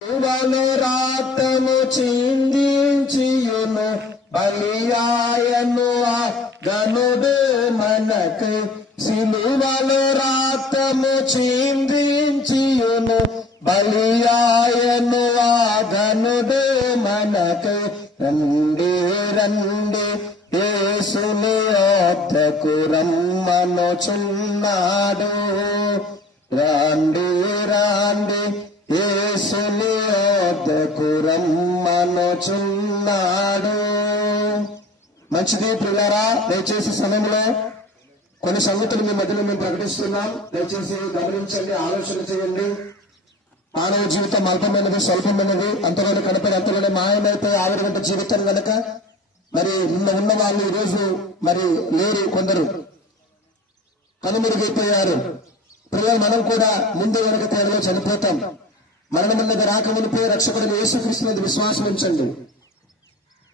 సిలువలో రాతము చిందించియును బలియాయను ఆ గనుడు మనకు. సిలువలో రాతము చిందించియును బలియాయను ఆ గనుడు మనకు. రండి రండి యేసుని వద్దకు రమ్మనుచున్నాడు. రాండి రాండి యేసుని వద్దకు రమ్మనుచున్నాడు. మంచిది ప్రియులారా, దయచేసి సమయంలో కొన్ని సంగతులు మీ మధ్యలో మేము ప్రకటిస్తున్నాం. దయచేసి గమనించండి, ఆలోచన చేయండి. మానవ జీవితం అల్పమైనది, స్వల్పమైనది, అంతలోనే కనపడి అంతలోనే మాయమైతే ఆవిడ జీవితం కనుక మరి ఉన్న వాళ్ళు ఈరోజు మరి లేరు, కొందరు కనుమరుగైపోయారు. ప్రియులు, మనం కూడా ముందు వెనక తేడాలో చనిపోతాం. మరణమన్నది రాకమునిపై రక్షకుడు యేసుక్రీస్తు విశ్వాసం ఉంచండి.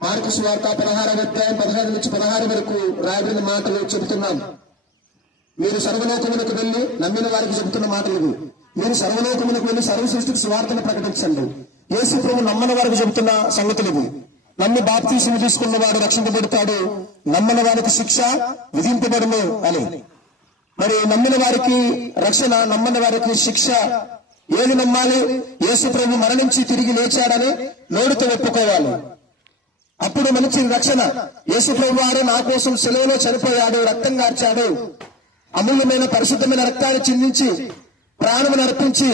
మార్కు సువార్త 16వ అధ్యాయం 15 నుంచి 16 వరకు రాయబడిన మాటలు చెబుతున్నాం. మీరు సర్వలోకములకు వెళ్లి నమ్మిన వారికి చెబుతున్న మాటలు ఇవి. మీరు సర్వలోకములకు వెళ్లి సర్వ సృష్టికి సువార్తను ప్రకటించండి. యేసు ప్రభు నమ్మని వారికి చెబుతున్న సంగతులు ఇవి. నమ్మి బాప్తీసం తీసుకున్న వాడు రక్షింపబడతాడు, నమ్మని వారికి శిక్ష విధింపబడును అని. మరి నమ్మిన వారికి రక్షణ, నమ్మని వారికి శిక్ష. ఏది నమ్మాలి? యేసు ప్రభు మరణించి తిరిగి లేచాడని నోటితో ఒప్పుకోవాలి, అప్పుడు మంచి రక్షణ. యేసు ప్రభు వారు నా కోసం సెలవులో చనిపోయాడు, రక్తం కార్చాడు, అమూల్యమైన పరిశుద్ధమైన రక్తాన్ని చిందించి ప్రాణమును అర్పించి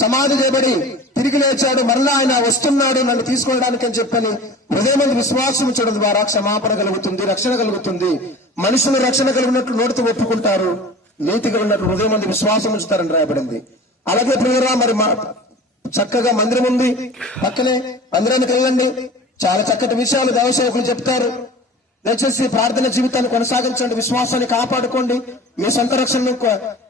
సమాధి చేయబడి తిరిగి లేచాడు, మరలా ఆయన వస్తున్నాడు నన్ను తీసుకోవడానికి అని చెప్పని హృదయమందు విశ్వాసం ఉంచడం ద్వారా క్షమాపణ కలుగుతుంది, రక్షణ కలుగుతుంది. మనుషులు రక్షణ కలిగినట్లు నోటితో ఒప్పుకుంటారు, నీతిగా ఉన్నట్లు హృదయమందు విశ్వాసం ఉంచుతారని రాయబడింది. అలాగే ప్రియురా, మరి చక్కగా మందిరం ఉంది పక్కనే, మందిరానికి వెళ్ళండి. చాలా చక్కటి విషయాలు దేవసేవకులు చెప్తారు. దయచేసి ప్రార్థన జీవితాన్ని కొనసాగించండి, విశ్వాసాన్ని కాపాడుకోండి, మీ సొంత రక్షణను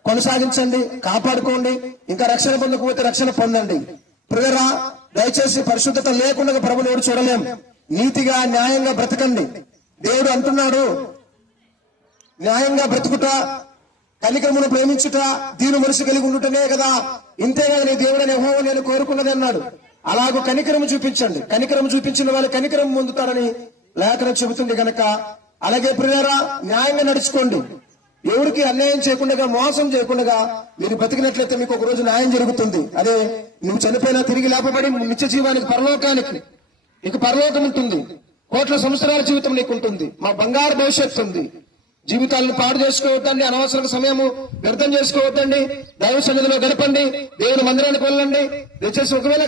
కొనసాగించండి, కాపాడుకోండి. ఇంకా రక్షణ పొందకపోతే రక్షణ పొందండి. ప్రియరా, దయచేసి పరిశుద్ధత లేకుండా ప్రభుని ఎవరు చూడలేం. నీతిగా న్యాయంగా బ్రతకండి. దేవుడు అంటున్నాడు, న్యాయంగా బ్రతుకుట, కనికరమును ప్రేమించుట, దీని మనసు కలిగి ఉండుటనే కదా, ఇంతేగా నీ దేవుడని యెహోవా నేను కోరుకున్నది అన్నాడు. అలాగూ కనికరము చూపించండి. కనికరము చూపించిన వాళ్ళు కనికరం పొందుతారని లేఖనం చెబుతుంది గనక, అలాగే ప్రియరా న్యాయంగా నడుచుకోండి. ఎవరికి అన్యాయం చేయకుండా, మోసం చేయకుండా మీరు బతికినట్లయితే మీకు ఒక రోజు న్యాయం జరుగుతుంది. అదే నువ్వు చనిపోయినా తిరిగి లేపబడి నిత్య జీవానికి, పరలోకానికి, నీకు పరలోకం ఉంటుంది, కోట్ల సంవత్సరాల జీవితం నీకు ఉంటుంది, మా బంగారు భవిష్యత్తు ఉంది. జీవితాలను పాడు చేసుకోవద్దండి, అనవసర సమయము వ్యర్థం చేసుకోవద్దండి. దైవ సన్నిధిలో గడపండి, దేవుని మందిరానికి వెళ్ళండి. దయచేసి ఒకవేళ